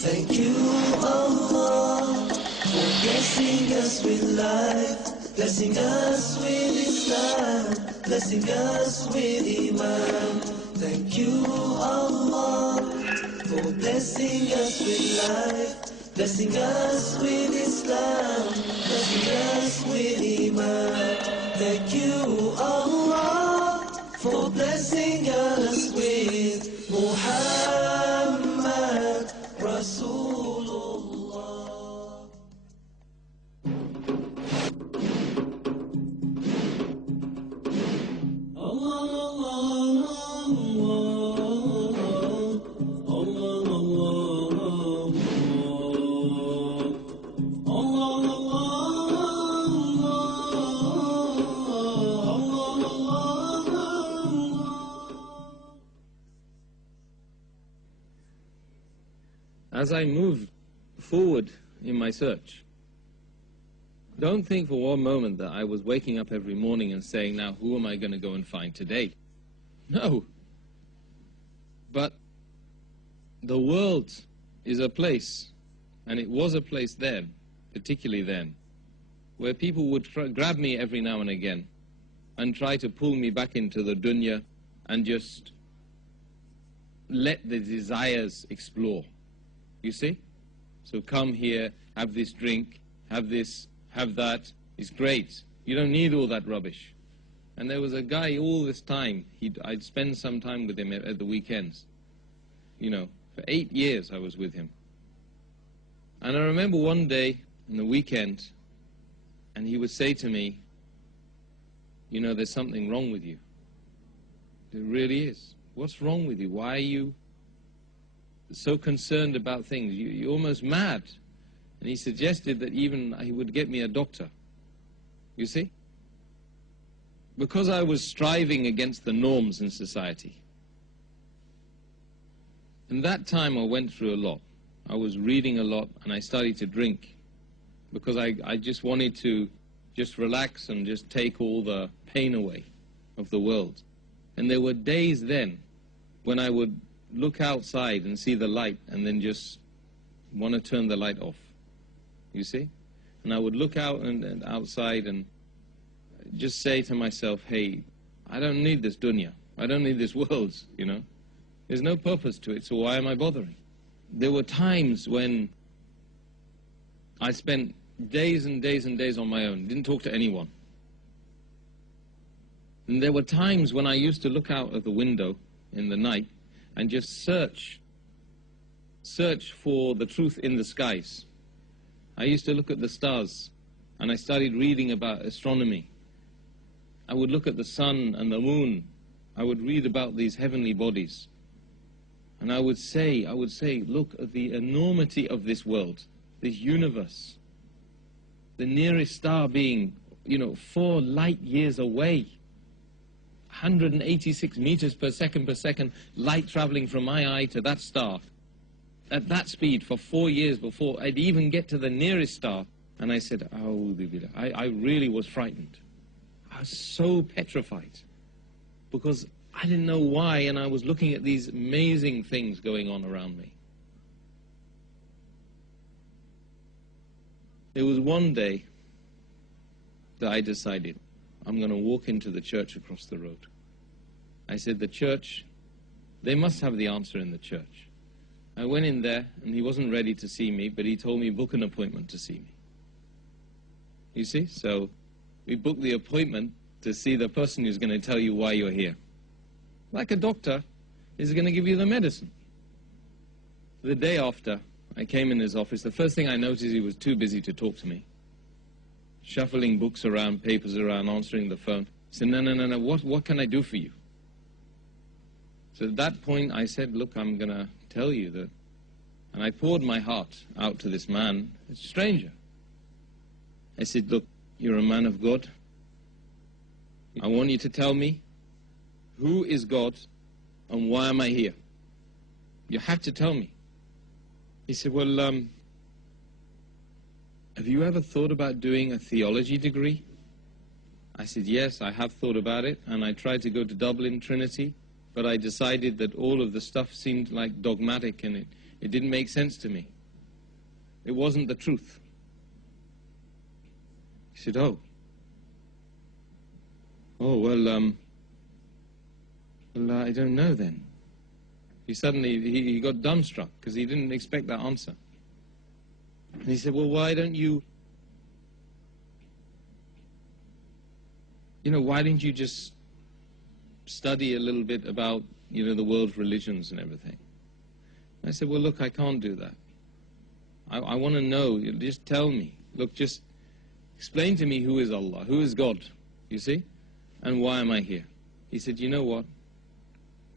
Thank you, Allah, for blessing us with life, blessing us with Islam, blessing us with Iman. Thank you, Allah, for blessing us with life, blessing us with Islam, blessing us with Iman. Thank you, Allah, for blessing us with Muhammad Rasulullah. As I move forward in my search, don't think for one moment that I was waking up every morning and saying, now who am I going to go and find today? No. But the world is a place, and it was a place then, particularly then, where people would grab me every now and again and try to pull me back into the dunya and just let the desires explore. You see? So come here, have this drink, have this, have that. It's great. You don't need all that rubbish. And there was a guy all this time, I'd spend some time with him at the weekends. You know, for 8 years I was with him. And I remember one day in the weekend, and he would say to me, you know, there's something wrong with you. There really is. What's wrong with you? Why are you so concerned about things? You're almost mad. And he suggested that even he would get me a doctor. You see? Because I was striving against the norms in society. In that time I went through a lot. I was reading a lot, and I started to drink because I just wanted to just relax and just take all the pain away of the world. And there were days then when I would look outside and see the light and then just want to turn the light off. You see? And I would look out and outside and just say to myself, hey, I don't need this dunya. I don't need this world, you know. There's no purpose to it, so why am I bothering? There were times when I spent days and days and days on my own, didn't talk to anyone. And there were times when I used to look out of the window in the night and just search for the truth in the skies. I used to look at the stars, and I started reading about astronomy. I would look at the sun and the moon. I would read about these heavenly bodies. And I would say, look at the enormity of this world, this universe. The nearest star being, 4 light years away. 186 meters per second, light traveling from my eye to that star. At that speed for 4 years before I'd even get to the nearest star. And I said, I really was frightened. I was so petrified because I didn't know why, and I was looking at these amazing things going on around me. There was one day that I decided, I'm going to walk into the church across the road. I said, the church, they must have the answer in the church. I went in there, and he wasn't ready to see me, but he told me, book an appointment to see me. You see? So we booked the appointment to see the person who's going to tell you why you're here. Like a doctor is going to give you the medicine. The day after, I came in his office. The first thing I noticed, he was too busy to talk to me. Shuffling books around, papers around, answering the phone. He said, no, what can I do for you? So at that point, I said, look, I'm going to tell you that. And I poured my heart out to this man, a stranger. I said, look, you're a man of God. I want you to tell me, who is God and why am I here? You have to tell me. He said, well, have you ever thought about doing a theology degree? I said, yes, I have thought about it, and I tried to go to Dublin, Trinity, but I decided that all of the stuff seemed like dogmatic and it didn't make sense to me. It wasn't the truth. He said, oh, well, I don't know then. He got dumbstruck because he didn't expect that answer. And he said, well, why don't you, why didn't you just study a little bit about, the world's religions and everything? And I said, well, look, I can't do that. I want to know, just tell me. Look, just explain to me who is Allah, who is God, you see? And why am I here? He said, you know what?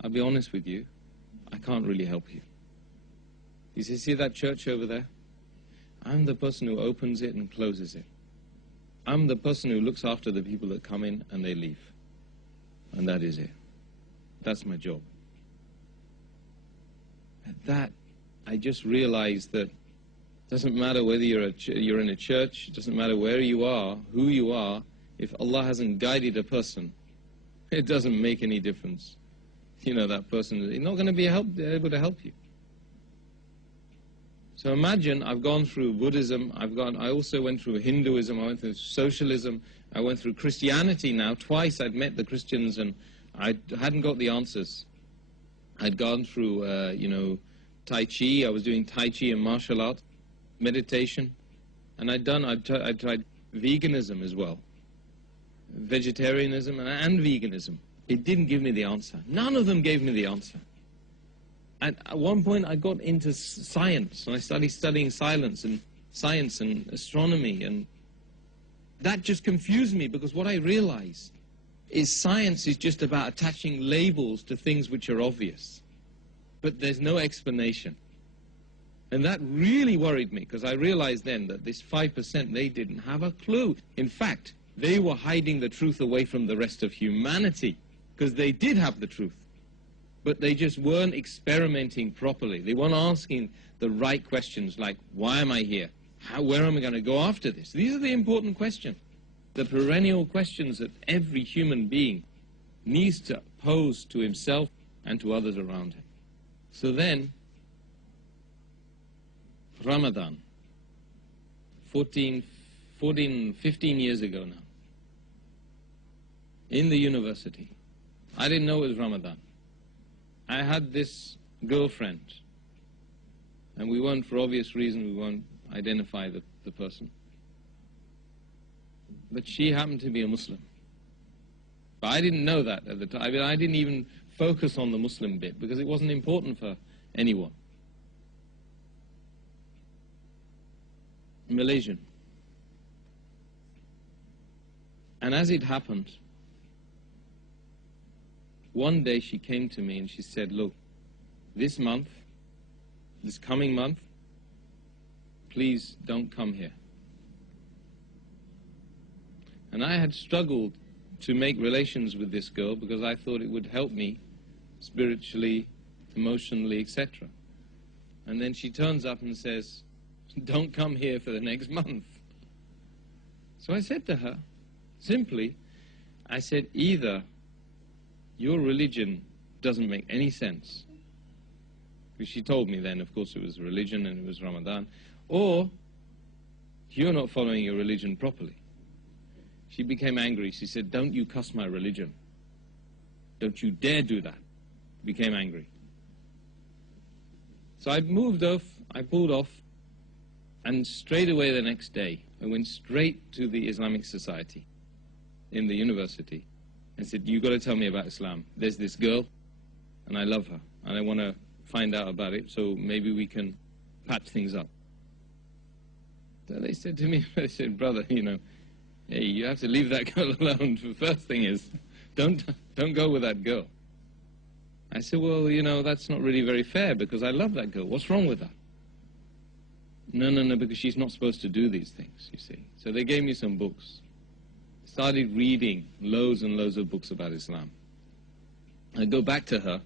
I'll be honest with you. I can't really help you. He said, see that church over there? I'm the person who opens it and closes it. I'm the person who looks after the people that come in and they leave. And that is it. That's my job. At that, I just realized that it doesn't matter whether you're in a church, it doesn't matter where you are, who you are, if Allah hasn't guided a person, it doesn't make any difference. That person is not going to be able to help you. So imagine I've gone through Buddhism, I also went through Hinduism, I went through socialism, I went through Christianity now. Twice I'd met the Christians and I hadn't got the answers. I'd gone through, Tai Chi, I was doing Tai Chi and martial arts, meditation, and I'd tried veganism as well. Vegetarianism and veganism. It didn't give me the answer. None of them gave me the answer. And at one point I got into science, and I started studying science and astronomy, and that just confused me, because what I realized is science is just about attaching labels to things which are obvious. But there's no explanation. And that really worried me, because I realized then that this 5%, they didn't have a clue. In fact, they were hiding the truth away from the rest of humanity, because they did have the truth. But they just weren't experimenting properly. They weren't asking the right questions, like, why am I here? Where am I going to go after this? These are the important questions, the perennial questions that every human being needs to pose to himself and to others around him. So then, Ramadan, 15 years ago now, in the university, I didn't know it was Ramadan. I had this girlfriend, and we weren't, for obvious reasons, we won't identify the person. But she happened to be a Muslim. But I didn't know that at the time. I mean, I didn't even focus on the Muslim bit, because it wasn't important for anyone. Malaysian. And as it happened, one day she came to me and she said, look, this coming month, please don't come here. And I had struggled to make relations with this girl because I thought it would help me spiritually, emotionally, etc. And then she turns up and says, don't come here for the next month. So I said to her, simply, I said, either your religion doesn't make any sense, because she told me then, of course, it was religion and it was Ramadan, or you're not following your religion properly. She became angry. She said, don't you cuss my religion. Don't you dare do that. Became angry. So I moved off, I pulled off, and straight away the next day, I went straight to the Islamic Society in the university and said, you've got to tell me about Islam. There's this girl, and I love her, and I want to find out about it, so maybe we can patch things up. So they said to me, they said, brother, hey, you have to leave that girl alone. The first thing is, don't go with that girl. I said, well, that's not really very fair, because I love that girl. What's wrong with her? No, because she's not supposed to do these things, you see. So they gave me some books. Started reading loads and loads of books about Islam. I'd go back to her,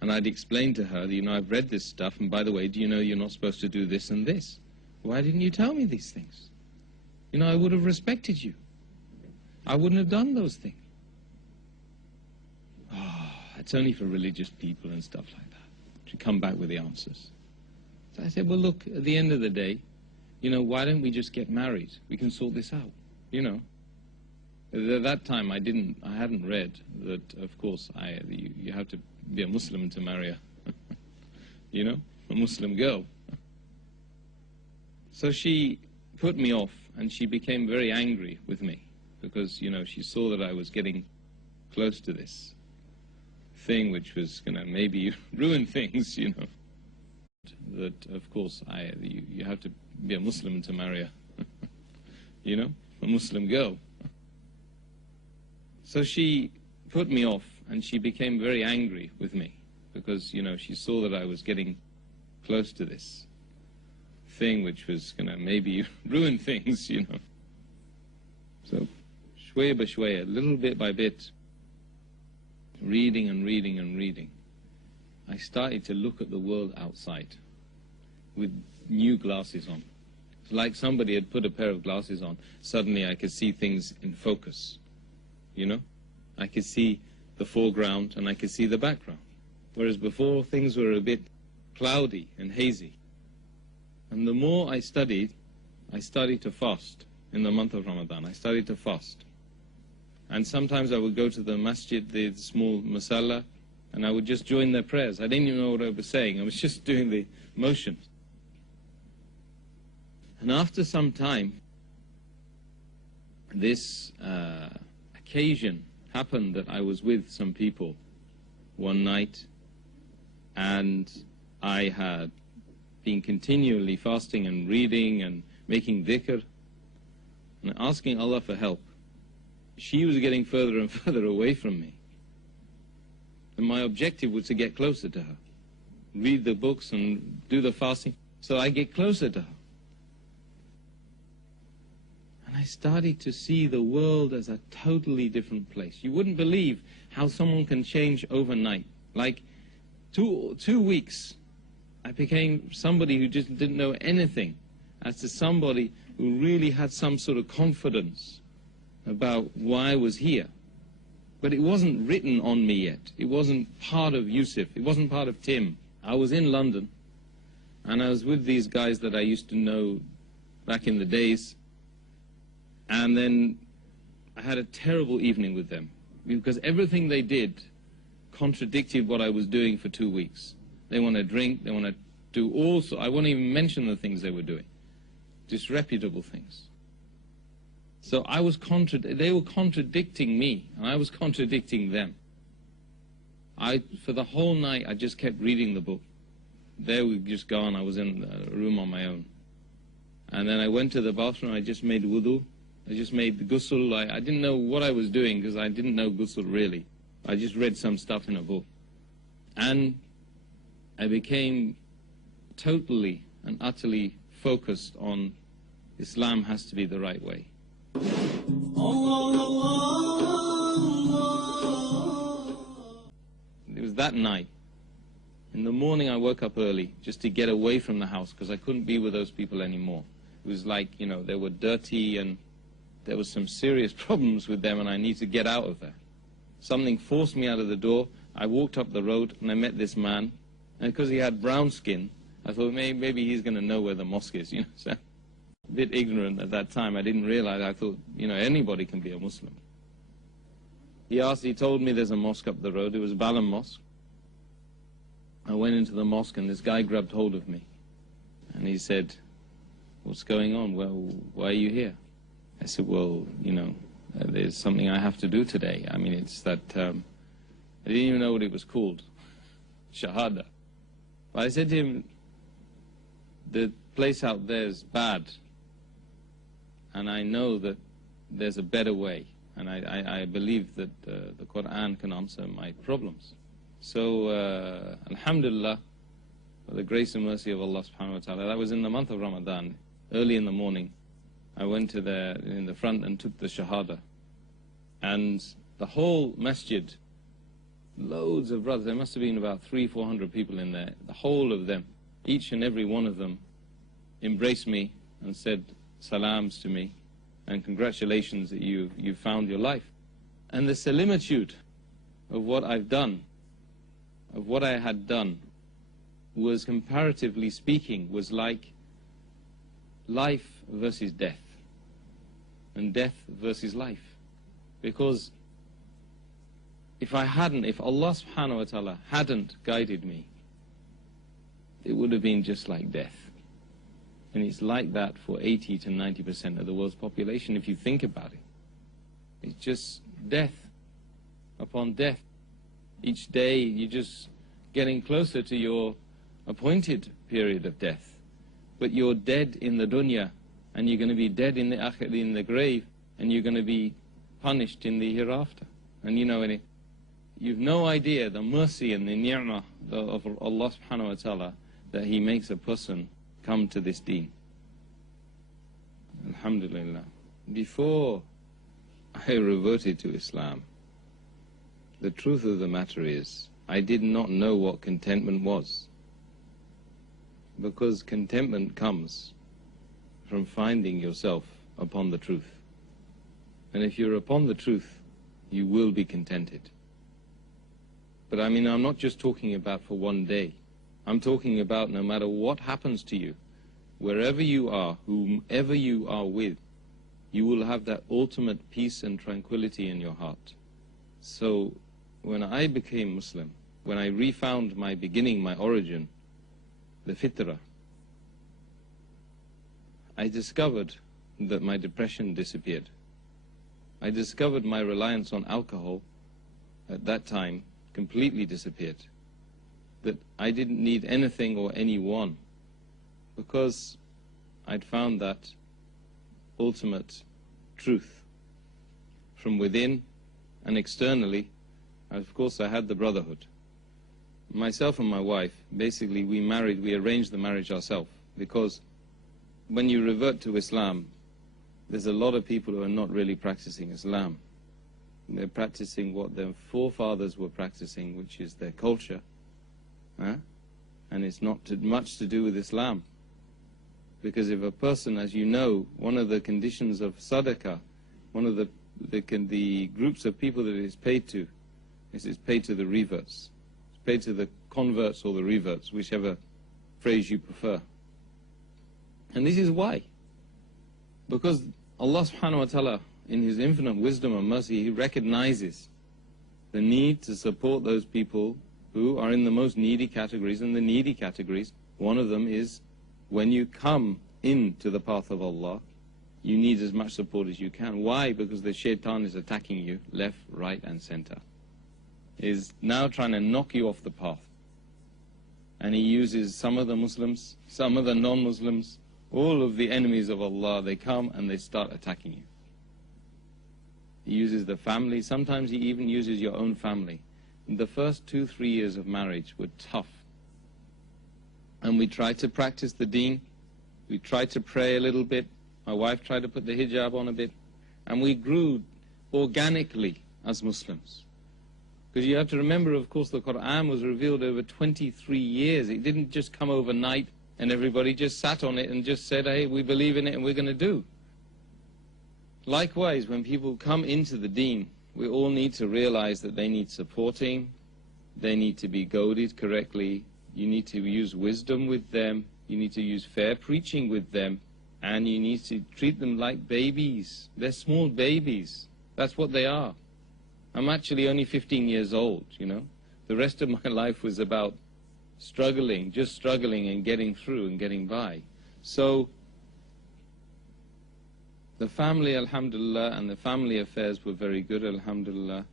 and I'd explain to her, I've read this stuff, and by the way, do you know you're not supposed to do this and this? Why didn't you tell me these things? I would have respected you. I wouldn't have done those things. it's only for religious people and stuff like that. She come back with the answers. So I said, well, look, at the end of the day, you know, why don't we just get married? We can sort this out, you know. At that time, I hadn't read that, of course, you have to be a Muslim to marry a, you know, a Muslim girl. So she put me off, and she became very angry with me because, you know, she saw that I was getting close to this thing which was going to maybe ruin things, you know. That, of course, you have to be a Muslim to marry a, you know, a Muslim girl. So she put me off, and she became very angry with me because, you know, she saw that I was getting close to this thing which was going to maybe ruin things, you know. So, shwaya ba shwaya, little bit by bit, reading and reading and reading, I started to look at the world outside with new glasses on. It's like somebody had put a pair of glasses on. Suddenly I could see things in focus, you know. I could see the foreground and I could see the background. Whereas before things were a bit cloudy and hazy. And the more I studied to fast in the month of Ramadan. I started to fast. And sometimes I would go to the masjid, the small masala, and I would just join their prayers. I didn't even know what I was saying. I was just doing the motions. And after some time, this occasion happened that I was with some people one night, and I had been continually fasting and reading and making dhikr and asking Allah for help. She was getting further and further away from me. And my objective was to get closer to her. Read the books and do the fasting, so I get closer to her. And I started to see the world as a totally different place. You wouldn't believe how someone can change overnight. Like two weeks, I became somebody who just didn't know anything, as to somebody who really had some sort of confidence about why I was here. But it wasn't written on me yet. It wasn't part of Yusuf. It wasn't part of Tim. I was in London, and I was with these guys that I used to know back in the days. And then I had a terrible evening with them, because everything they did contradicted what I was doing for 2 weeks. They want to drink, they want to do all sorts. I won't even mention the things they were doing. Disreputable things. So they were contradicting me, and I was contradicting them. For the whole night, I just kept reading the book. There we'd just gone, I was in a room on my own. And then I went to the bathroom, I just made wudu. I just made the ghusl. I didn't know what I was doing, because I didn't know ghusl really. I just read some stuff in a book. And I became totally and utterly focused on Islam has to be the right way. It was that night. In the morning I woke up early just to get away from the house, because I couldn't be with those people anymore. It was like, you know, they were dirty and there was some serious problems with them, and I need to get out of there. Something forced me out of the door. I walked up the road and I met this man, and because he had brown skin, I thought maybe he's going to know where the mosque is, you know. So, a bit ignorant at that time. I didn't realize. I thought, you know, anybody can be a Muslim. He told me there's a mosque up the road. It was Balam Mosque. I went into the mosque, and this guy grabbed hold of me, and he said, "What's going on? Well, why are you here?" I said, "Well, you know, there's something I have to do today. I mean, it's that, I didn't even know what it was called, Shahada." But I said to him, "The place out there is bad, and I know that there's a better way, and I believe that the Quran can answer my problems." So, alhamdulillah, by the grace and mercy of Allah subhanahu wa ta'ala, that was in the month of Ramadan, early in the morning. I went to there in the front and took the Shahada. And the whole masjid, loads of brothers, there must have been about 300-400 people in there, the whole of them, each and every one of them embraced me and said salams to me, and congratulations that you've found your life. And the similitude of what I've done of what I had done was, comparatively speaking, was like life versus death, and death versus life. Because if Allah subhanahu wa ta'ala hadn't guided me, it would have been just like death. And it's like that for 80 to 90% of the world's population, if you think about it. It's just death upon death. Each day you're just getting closer to your appointed period of death. But you're dead in the dunya, and you're going to be dead in the grave, and you're going to be punished in the hereafter. And you've no idea the mercy and the ni'mah of Allah subhanahu wa ta'ala, that He makes a person come to this deen. Alhamdulillah. Before I reverted to Islam, the truth of the matter is, I did not know what contentment was. Because contentment comes from finding yourself upon the truth. And if you're upon the truth, you will be contented. But I'm not just talking about for one day. I'm talking about no matter what happens to you, wherever you are, whomever you are with, you will have that ultimate peace and tranquility in your heart. So when I became Muslim, when I refound my beginning, my origin, the fitrah, I discovered that my depression disappeared. I discovered my reliance on alcohol at that time completely disappeared. That I didn't need anything or anyone, because I'd found that ultimate truth from within and externally. Of course, I had the brotherhood. Myself and my wife, basically we arranged the marriage ourselves, because when you revert to Islam, there's a lot of people who are not really practicing Islam. They're practicing what their forefathers were practicing, which is their culture. And it's not much to do with Islam. Because if a person, as you know, one of the conditions of sadaqah, one of the groups of people that it is paid to, is it's paid to the reverts. It's paid to the converts or the reverts, whichever phrase you prefer. And this is why. Because Allah subhanahu wa ta'ala, in His infinite wisdom and mercy, He recognizes the need to support those people who are in the most needy categories. And the needy categories, one of them is, when you come into the path of Allah, you need as much support as you can. Why? Because the shaitan is attacking you left, right and center. Is now trying to knock you off the path. And he uses some of the Muslims, some of the non-Muslims, all of the enemies of Allah. They come and they start attacking you. He uses the family. Sometimes he even uses your own family. The first 2-3 years of marriage were tough. And we tried to practice the deen. We tried to pray a little bit. My wife tried to put the hijab on a bit. And we grew organically as Muslims. Because you have to remember, of course, the Quran was revealed over 23 years. It didn't just come overnight and everybody just sat on it and just said, hey, we believe in it and we're going to do. Likewise, when people come into the deen, we all need to realize that they need supporting, they need to be goaded correctly, you need to use wisdom with them, you need to use fair preaching with them, and you need to treat them like babies. They're small babies. That's what they are. I'm actually only 15 years old, The rest of my life was about struggling, just struggling and getting through and getting by. So the family, alhamdulillah, and the family affairs were very good, alhamdulillah,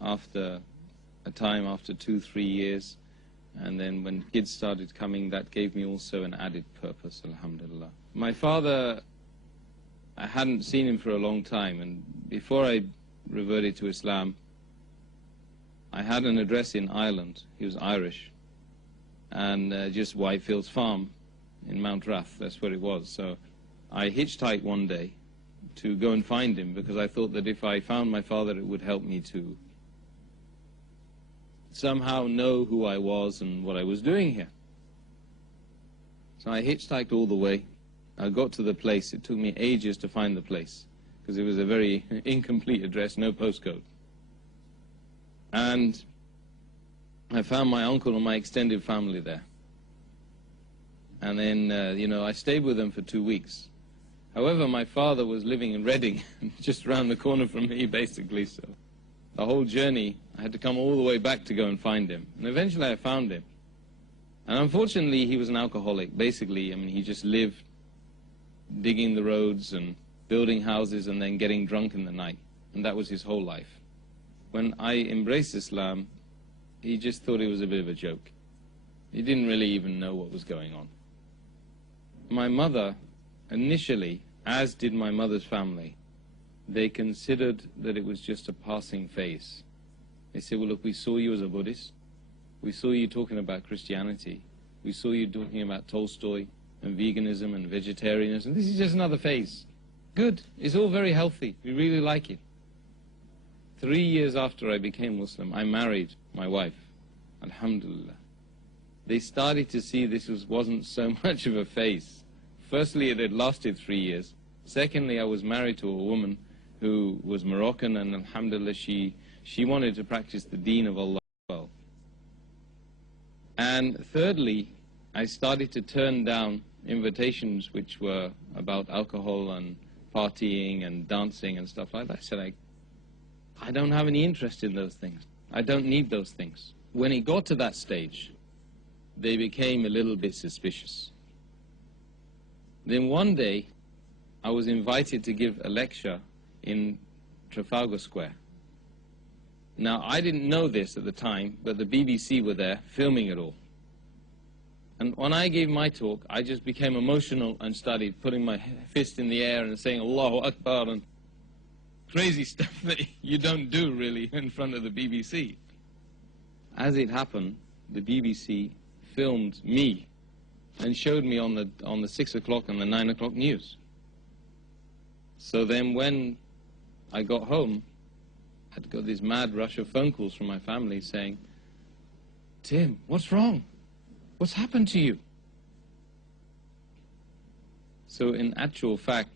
after a time, after 2-3 years. And then when kids started coming, that gave me also an added purpose, alhamdulillah. My father, I hadn't seen him for a long time, and before I reverted to Islam, I had an address in Ireland. He was Irish, and just Whitefields Farm in Mount Rath, that's where it was. So I hitchhiked one day to go and find him, because I thought that if I found my father, it would help me to somehow know who I was and what I was doing here. So I hitchhiked all the way. I got to the place. It took me ages to find the place, because it was a very incomplete address, no postcode. And I found my uncle and my extended family there. And then, I stayed with them for 2 weeks. However, my father was living in Reading, just around the corner from me, basically, so the whole journey, I had to come all the way back to go and find him. And eventually I found him. And unfortunately, he was an alcoholic. Basically, he just lived digging the roads and building houses and then getting drunk in the night. And that was his whole life. When I embraced Islam, he just thought it was a bit of a joke. He didn't really even know what was going on. My mother, initially, as did my mother's family, they considered that it was just a passing phase. They said, well, look, we saw you as a Buddhist. We saw you talking about Christianity. We saw you talking about Tolstoy and veganism and vegetarianism. This is just another phase. Good. It's all very healthy. We really like it. 3 years after I became Muslim, I married my wife. Alhamdulillah. They started to see this wasn't so much of a phase. Firstly, it had lasted 3 years. Secondly, I was married to a woman who was Moroccan, and alhamdulillah, she wanted to practice the deen of Allah well. And thirdly, I started to turn down invitations which were about alcohol and partying and dancing and stuff like that. I said, I don't have any interest in those things. I don't need those things. When it got to that stage, they became a little bit suspicious. Then one day, I was invited to give a lecture in Trafalgar Square. Now, I didn't know this at the time, but the BBC were there filming it all. And when I gave my talk, I just became emotional and started putting my fist in the air and saying Allahu Akbar and crazy stuff that you don't do really in front of the BBC. As it happened, the BBC filmed me and showed me on the 6 o'clock and the 9 o'clock news. So then when I got home, I had got this mad rush of phone calls from my family saying, Tim, what's wrong? What's happened to you? So in actual fact,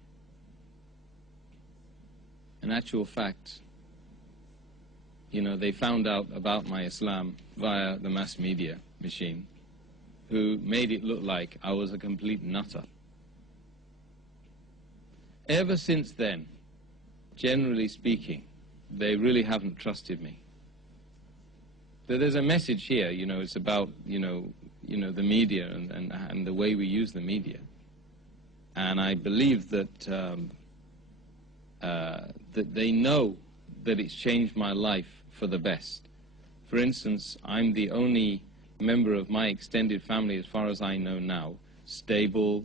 they found out about my Islam via the mass media machine, who made it look like I was a complete nutter. Ever since then, generally speaking, they really haven't trusted me. There's a message here, it's about, the media and the way we use the media. And I believe that that they know that it's changed my life for the best. For instance, I'm the only member of my extended family, as far as I know now, stable.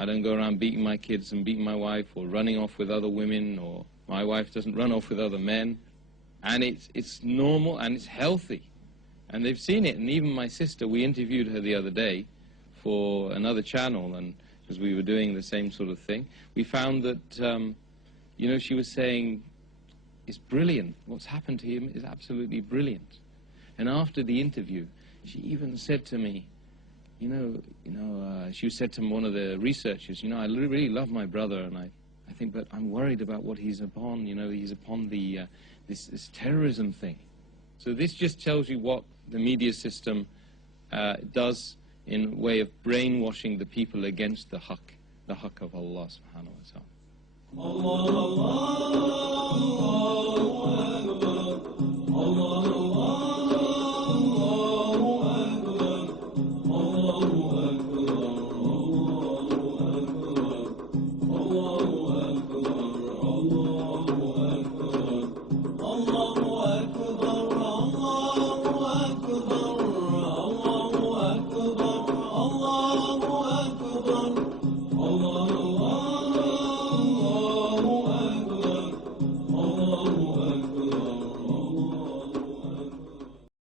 I don't go around beating my kids and beating my wife or running off with other women, or my wife doesn't run off with other men. And it's normal and it's healthy. And they've seen it. And even my sister, we interviewed her the other day for another channel, and because we were doing the same sort of thing, we found that, she was saying, it's brilliant. What's happened to him is absolutely brilliant. And after the interview, she even said to me, she said to one of the researchers, I really love my brother, and I think, but I'm worried about what he's upon. He's upon the this terrorism thing. So this just tells you what the media system does in way of brainwashing the people against the haqq of Allah subhanahu wa ta'ala. Allah, Allah, Allah, Allah, Allah.